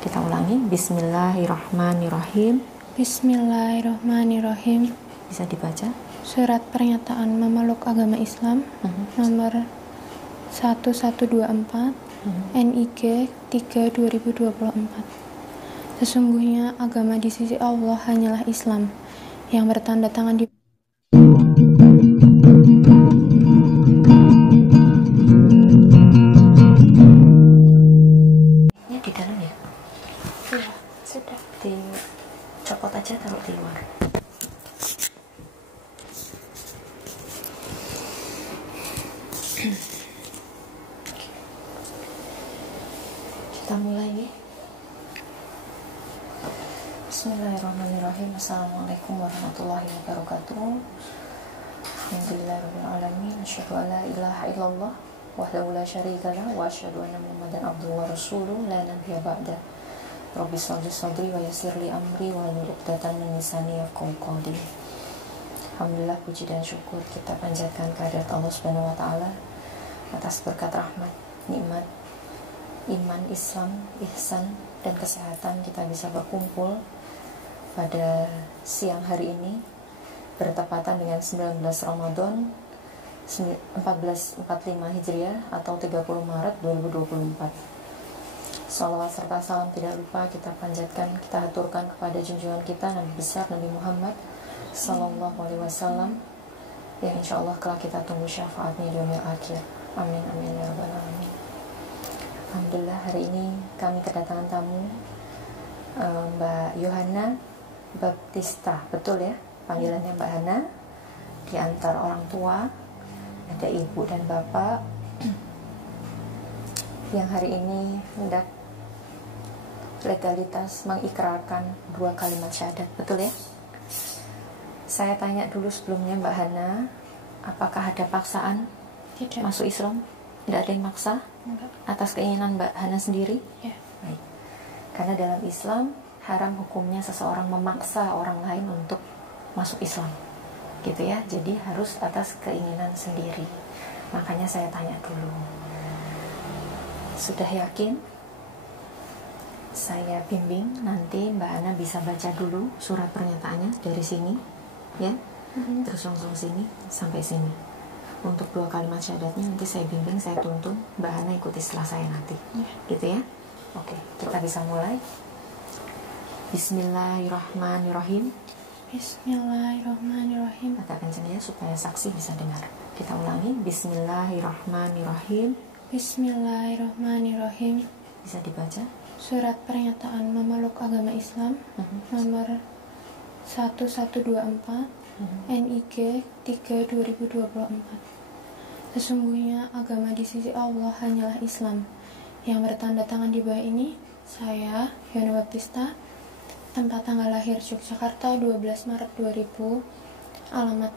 Kita ulangi. Bismillahirrahmanirrahim. Bismillahirrahmanirrahim. Bisa dibaca. Surat pernyataan memeluk agama Islam nomor 1124 NIG 3 2024. Sesungguhnya agama di sisi Allah hanyalah Islam yang bertanda tangan di di dalam ya? Iya, sudah. Dicopot aja, taruh di luar. Kita mulai ya. Bismillahirrahmanirrahim. Assalamualaikum warahmatullahi wabarakatuh. Alhamdulillahirrahmanirrahim. Asyhadu an la ilaha illallah wahdahu la syarikalah wa asyhadu anna Muhammadan abduhu wa rasuluh la nabiyya ba'da. Rabbi shrah li sadri wa yassir li amri wa hlul 'uqdatam min lisani yafqahu qawli. Alhamdulillah, puji dan syukur kita panjatkan kehadirat Allah Subhanahu wa taala atas berkat rahmat, nikmat, iman, Islam, ihsan dan kesehatan kita bisa berkumpul pada siang hari ini bertepatan dengan 19 Ramadan 1445 Hijriah atau 30 Maret 2024. Salawat serta salam tidak lupa kita panjatkan, kita aturkan kepada junjungan kita Nabi besar Nabi Muhammad Sallallahu Alaihi Wasallam yang insya Allah kelak kita tunggu syafaatnya di yaumil akhir. Amin amin ya rabbal alamin. Alhamdulillah, hari ini kami kedatangan tamu Mbak Yohana Baptista, betul ya panggilannya Mbak Hana. Di antara orang tua ada ibu dan bapak yang hari ini hendak legalitas mengikrarkan 2 kalimat syahadat, betul ya? Saya tanya dulu sebelumnya Mbak Hana, apakah ada paksaan Tidak. masuk Islam? Tidak ada yang maksa? Enggak. Atas keinginan Mbak Hana sendiri? Ya. Baik. Karena dalam Islam haram hukumnya seseorang memaksa orang lain untuk masuk Islam, gitu ya. Jadi harus atas keinginan sendiri. Makanya saya tanya dulu, sudah yakin? Saya bimbing nanti Mbak Hana bisa baca dulu surat pernyataannya dari sini, ya. Terus langsung sini sampai sini. Untuk 2 kalimat syahadatnya nanti saya bimbing, saya tuntun, Mbak Hana ikuti setelah saya nanti, gitu ya. Oke, kita bisa mulai. Bismillahirrahmanirrahim. Bismillahirrahmanirrahim. Agak kencang ya supaya saksi bisa dengar. Kita ulangi. Bismillahirrahmanirrahim. Bismillahirrahmanirrahim. Bisa dibaca. Surat pernyataan memeluk agama Islam nomor 1124 NIG 3 2024. Sesungguhnya agama di sisi Allah hanyalah Islam. Yang bertanda tangan di bawah ini saya, Yohana Baptista, tempat tanggal lahir Yogyakarta 12 Maret 2000, alamat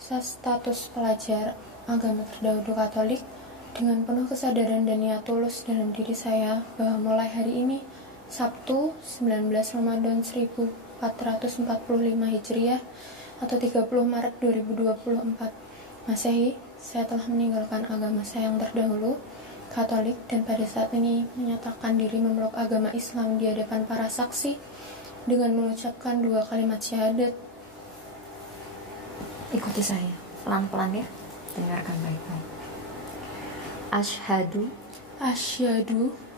status pelajar agama terdahulu Katolik, dengan penuh kesadaran dan niat tulus dalam diri saya bahwa mulai hari ini Sabtu 19 Ramadan 1445 Hijriah atau 30 Maret 2024 Masehi, saya telah meninggalkan agama saya yang terdahulu Katolik dan pada saat ini menyatakan diri memeluk agama Islam di hadapan para saksi dengan mengucapkan 2 kalimat syahadat. Ikuti saya pelan-pelan ya, dengarkan baik-baik. Asyhadu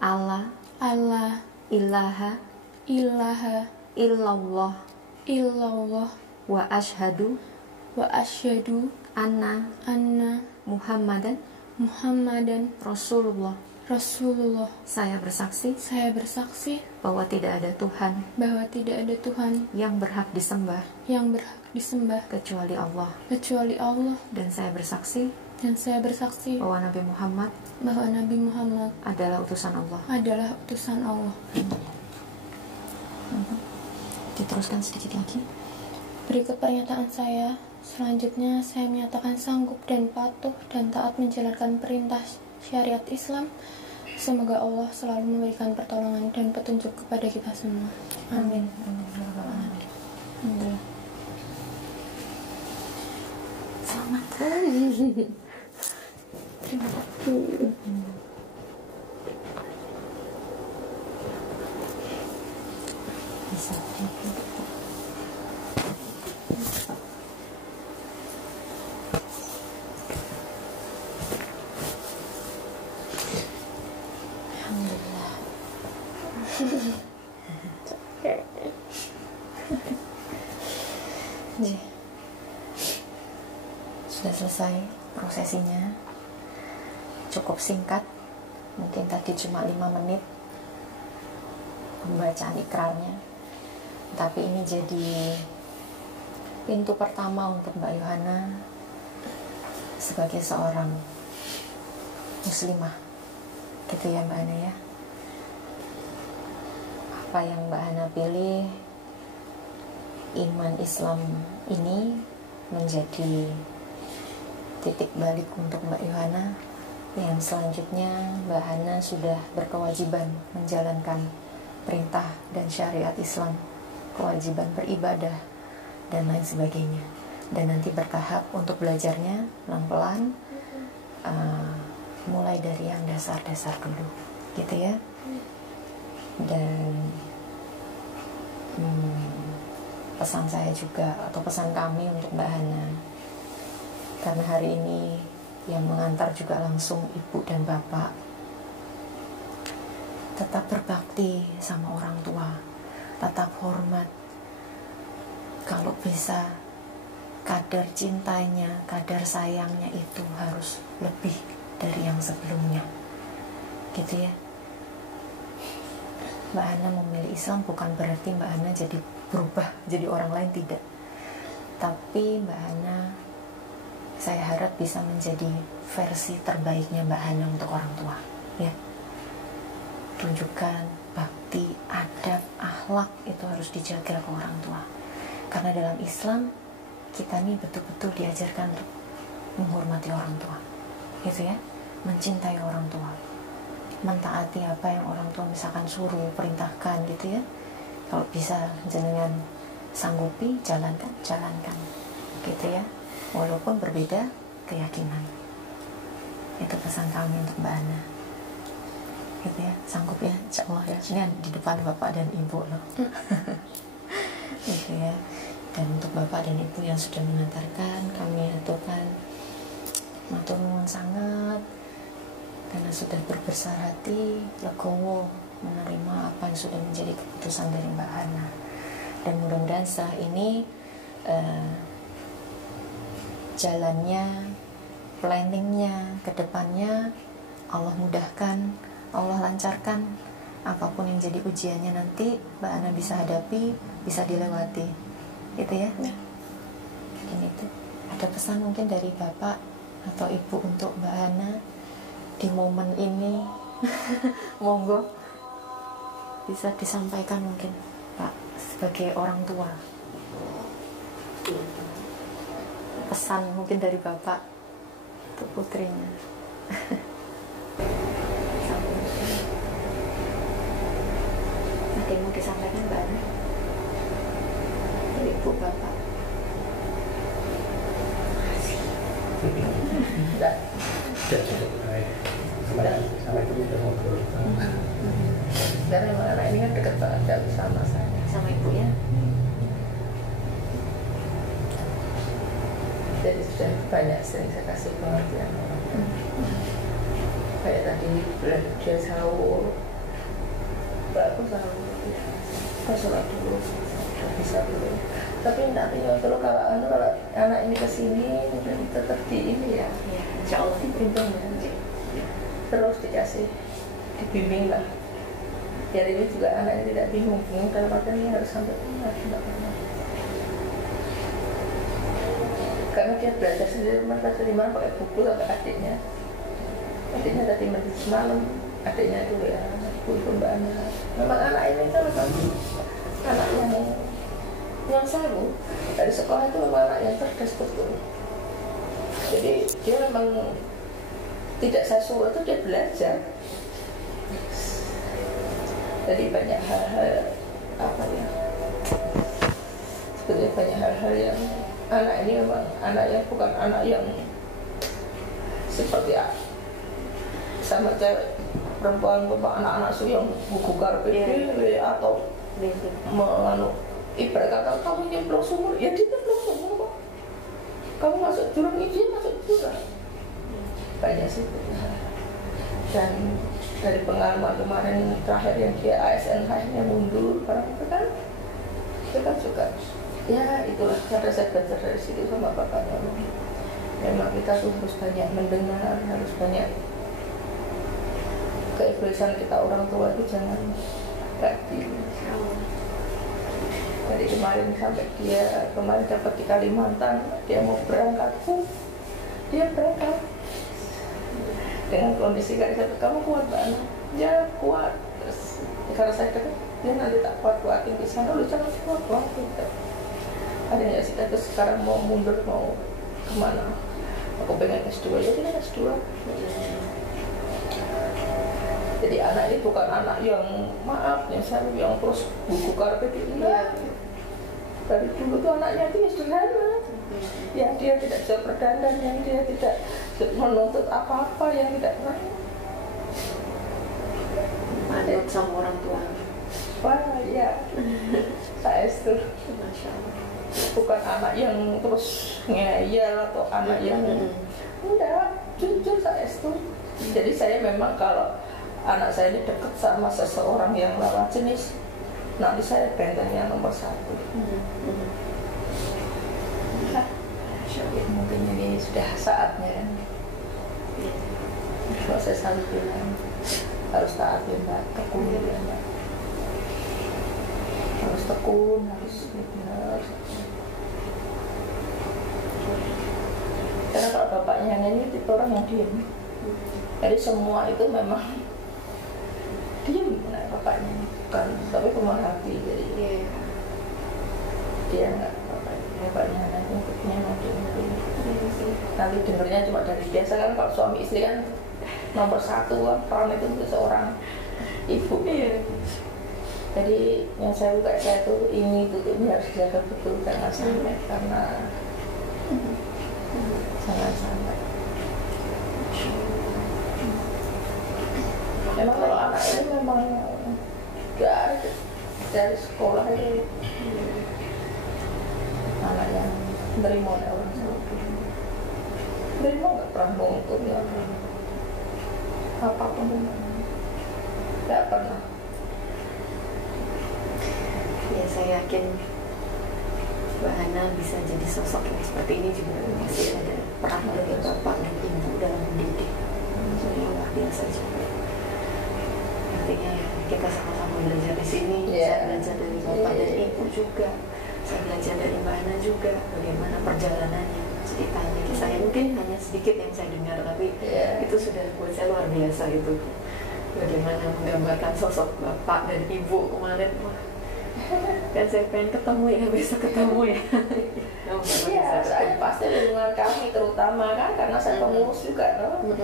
alla ilaha illallah wa asyhadu anna Muhammadan Rasulullah. Saya bersaksi bahwa tidak ada Tuhan yang berhak disembah kecuali Allah. Dan saya bersaksi bahwa Nabi Muhammad adalah utusan Allah. Diteruskan sedikit lagi. Berikut pernyataan saya. Selanjutnya saya menyatakan sanggup dan patuh dan taat menjalankan perintah syariat Islam. Semoga Allah selalu memberikan pertolongan dan petunjuk kepada kita semua. Amin. Alhamdulillah. Selamat. Terima kasih. Sudah selesai prosesinya, cukup singkat, mungkin tadi cuma 5 menit pembacaan ikrarnya, tapi ini jadi pintu pertama untuk Mbak Yohana sebagai seorang muslimah, gitu ya Mbak Hana ya. Apa yang Mbak Hana pilih, iman Islam ini menjadi titik balik untuk Mbak Yohana, yang selanjutnya Mbak Hana sudah berkewajiban menjalankan perintah dan syariat Islam, kewajiban beribadah dan lain sebagainya, dan nanti bertahap untuk belajarnya pelan-pelan, mulai dari yang dasar-dasar dulu, gitu ya. Dan pesan saya juga, atau pesan kami untuk Mbak Hana, karena hari ini yang mengantar juga langsung ibu dan bapak, tetap berbakti sama orang tua, tetap hormat. Kalau bisa, kadar cintanya, kadar sayangnya itu harus lebih dari yang sebelumnya, gitu ya. Mbak Hana memilih Islam bukan berarti Mbak Hana jadi berubah jadi orang lain, tidak. Tapi Mbak Hana, saya harap bisa menjadi versi terbaiknya Mbak Hana untuk orang tua, ya. Tunjukkan bakti, adab, akhlak itu harus dijaga ke orang tua. Karena dalam Islam kita nih betul-betul diajarkan untuk menghormati orang tua, gitu ya, mencintai orang tua, mentaati apa yang orang tua misalkan suruh, perintahkan, gitu ya. Kalau bisa jenengan sanggupi, jalankan, gitu ya. Walaupun berbeda keyakinan. Itu pesan kami untuk Mbak Hana, gitu ya. Sanggup ya, insya Allah ya. Ini di depan bapak dan ibu loh. Gitu ya. Dan untuk bapak dan ibu yang sudah mengantarkan, kami aturkan matur nuwun sangat, karena sudah berbesar hati, legowo menerima apa yang sudah menjadi keputusan dari Mbak Hana. Dan mudah-mudahan setelah ini jalannya, planningnya, kedepannya Allah mudahkan, Allah lancarkan. Apapun yang jadi ujiannya nanti Mbak Hana bisa hadapi, bisa dilewati, gitu ya. Mungkin itu. Ada pesan mungkin dari bapak atau ibu untuk Mbak Hana di momen ini? Monggo bisa disampaikan mungkin Pak, sebagai orang tua. Pesan mungkin dari bapak untuk putrinya. Ada yang mau disampaikan Mbak Ana dari ibu bapak? Tidak cukup sampai itu udah ngobrol. Dan memang anak ini kan dekat banget sama saya, sama ibu ya. Jadi sudah banyak sering saya kasih pengertian. Kayak tadi dia sahur, aku sahur, kita sholat dulu, bisa dulu. Tapi nantinya kalau anak ini kesini tetap di ini ya, Insya Allah pintunya terus dikasih, dibimbing lah. Biar ini juga anaknya tidak bingung dalam artian ini harus sampai tidak pernah. Karena dia belajar sendiri, di mana pakai buku sama adiknya. Adiknya tadi mandi semalam, adiknya itu ya buku Mbak Ana. Memang anak ini kan memang anak yang seru. Dari sekolah itu memang anak yang cerdas betul. Jadi dia memang tidak saya suruh itu dia belajar. Jadi banyak hal-hal apa ya? Sebenarnya banyak hal-hal yang anak ini memang anak yang bukan anak yang seperti sama cewek perempuan anak-anak yang buku karpet atau menganu ibarat kata kamu nyemplung sumur, ya dia nyemplung sumur kok. Kamu masuk jurang, dia masuk jurang. Banyak sih. dan dari pengalaman kemarin terakhir yang dia ASN akhirnya mundur karena itu kan juga ya itulah cara saya belajar dari situ sama bapaknya. Memang kita tuh harus banyak mendengar, harus banyak keegoisan kita orang tua itu jangan ganti. Dari kemarin sampai dia kemarin dapat di Kalimantan, dia mau berangkat pun dia berangkat dengan kondisi kayak saya, kamu kuat banget, ya kuat. Terus karena saya kata dia nanti tak kuatin di sana, lu jangan kuat gitu. Ada nggak sih, terus sekarang mau mundur mau kemana? Aku pengen S2, ya kita S2. Jadi anak ini bukan anak yang maaf yang terus buku karpet itu enggak. Dari dulu tuh anaknya itu sederhana, yang dia tidak bisa berdandan, yang dia tidak menuntut apa-apa, yang tidak pernah manut sama orang tua. Wah ya, saya itu bukan anak yang terus ngeyel atau anak yang enggak, jujur saya itu. Jadi saya memang kalau anak saya ini dekat sama seseorang yang lawan jenis, nanti saya bentengnya nomor 1. Mungkin ini sudah saatnya kan. Kalau saya selalu bilang harus taat ya Mbak, tekun ya Mbak. Harus tekun, harus benar. Karena kalau bapaknya ini tipe orang yang diam. Jadi semua itu memang diam, nah bapaknya bukan, tapi pemerhati. Jadi dia nggak bapaknya nanti untuknya nanti dengarnya cuma dari biasa kan. Kalau suami istri kan nomor 1 peran itu untuk seorang ibu. Jadi yang saya buka saya tuh ini harus jaga betul, jangan sampai karena jangan sampai. Memang kalau anak ini memang dari sekolah itu anak yang menerima orang tua, menerima nggak pernah nuntut ya apapun, nggak pernah. Ya saya yakin Mbak Hana bisa jadi sosok yang seperti ini juga masih ada peran dari bapak dan ibu dalam mendidik. Luar biasa juga. Artinya ya kita sama-sama belajar di sini. Saya belajar dari bapak dan ibu juga. Saya belajar dari Mbak Hana juga bagaimana perjalanannya, ceritanya. Saya mungkin hanya sedikit yang saya dengar, tapi itu sudah buat saya luar biasa itu. Bagaimana menggambarkan sosok bapak dan ibu kemarin. Dan saya pengen ketemu ya, besok ketemu ya. Iya, saya pasti lingkungan kami terutama kan, karena saya pengurus juga,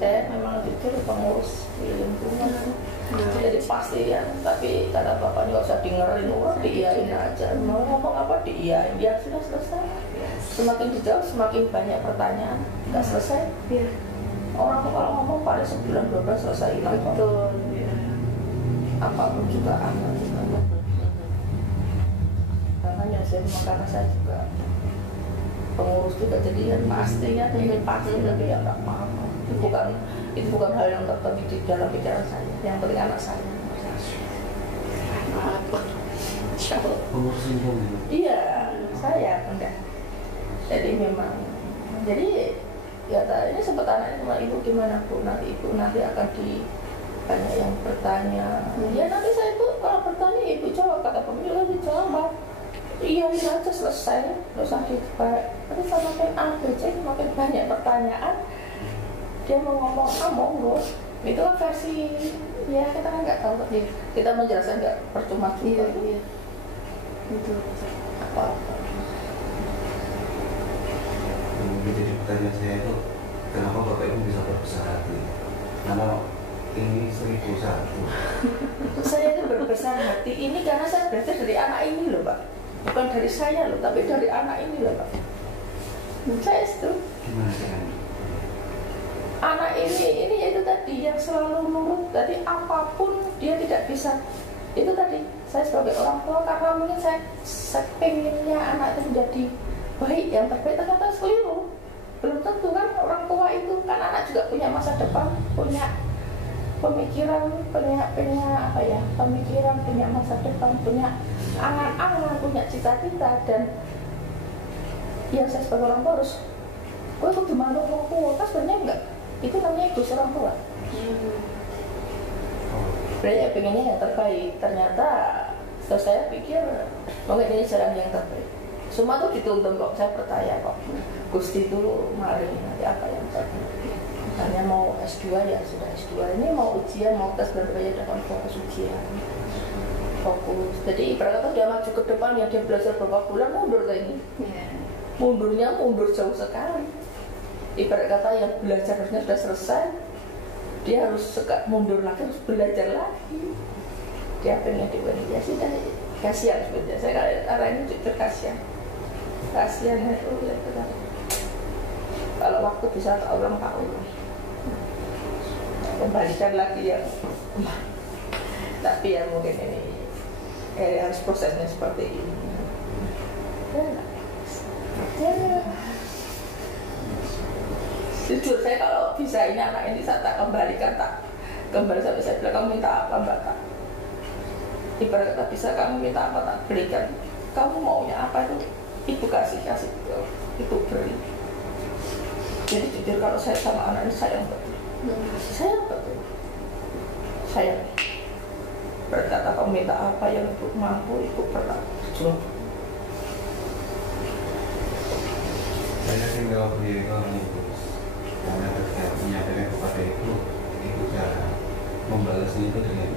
saya memang jujur pengurus di lingkungan. Jadi pasti ya, tapi kata bapak juga usah dengerin orang, diiyain aja. Mau ngomong apa diiyain, biar sudah selesai. Semakin dijawab semakin banyak pertanyaan, nggak selesai. Orang tuh kalau ngomong pada sebulan 12 selesai hilang. Betul. Apapun juga aman. Makanya karena saya juga pengurus juga, jadi ya pasti ya, ini pasti, tapi ya nggak apa-apa. Itu bukan hal yang terpenting di dalam pikiran saya. Yang penting anak saya. Pengurus lingkungan. Iya, saya enggak. Jadi memang, jadi ya ini sempat tanya sama ibu gimana Bu, nanti ibu akan banyak yang bertanya. Ya nanti saya itu kalau bertanya ibu jawab, kata pemilik ibu jawab. Iya aja selesai, nggak usah ditebak. Tapi semakin makin banyak pertanyaan, dia mau ngomong monggo. Itu kan versi, ya kita kan nggak tahu, kita menjelaskan nggak percuma juga. Iya. Betul. Apa? Jadi pertanyaan saya itu, kenapa Bapak Ibu bisa berbesar hati? Karena ini 1001. Saya itu berbesar hati ini karena saya belajar dari anak ini loh Pak. Bukan dari saya loh, tapi dari anak ini loh Pak. Saya itu. Gimana caranya? Anak ini itu tadi yang selalu nurut, tadi apapun dia tidak bisa. Itu tadi saya sebagai orang tua, karena mungkin saya pengennya anak itu menjadi baik, yang terbaik, ternyata keliru. Belum tentu kan orang tua itu kan, anak juga punya masa depan, punya pemikiran, punya apa ya, pemikiran, punya masa depan, punya angan-angan, punya cita-cita. Dan yang saya sebagai orang tua harus, gue kudu manut orang tua, kan sebenarnya enggak, itu namanya egois orang tua. Sebenarnya pengennya yang terbaik, ternyata setelah saya pikir mungkin ini jalan yang terbaik. Semua tuh dituntun kok, saya percaya kok Gusti itu maling, nanti apa yang terbaik. Hanya mau S2 ya sudah S2, ini mau ujian, mau tes berbayar dengan fokus ujian, fokus. Jadi ibarat kata dia maju ke depan, yang dia belajar beberapa bulan mundur kayak ini, mundurnya mundur jauh sekali. Ibarat kata yang belajar harusnya sudah selesai, dia harus mundur lagi, harus belajar lagi. Dia pengen ya sudah, kasihan sebenarnya. Saya kalau arah ini jujur kasihan itu ya benar. Kalau waktu bisa tak ulang, kembalikan lagi yang tapi ya mungkin ini harus prosesnya seperti ini. Jujur saya kalau bisa ini anak ini saya tak kembalikan, tak kembali sampai saya bilang kamu minta apa mbak, tak ibarat kata bisa kamu minta apa tak berikan, kamu maunya apa itu ibu kasih ibu beri. Jadi jujur kalau saya sama anak ini sayang betul. Saya berkata kamu minta apa yang ibu mampu, ibu pernah berjuang. Saya tinggal berdiri kalau itu, karena ketika menyadari kepada itu cara membalasnya itu dengan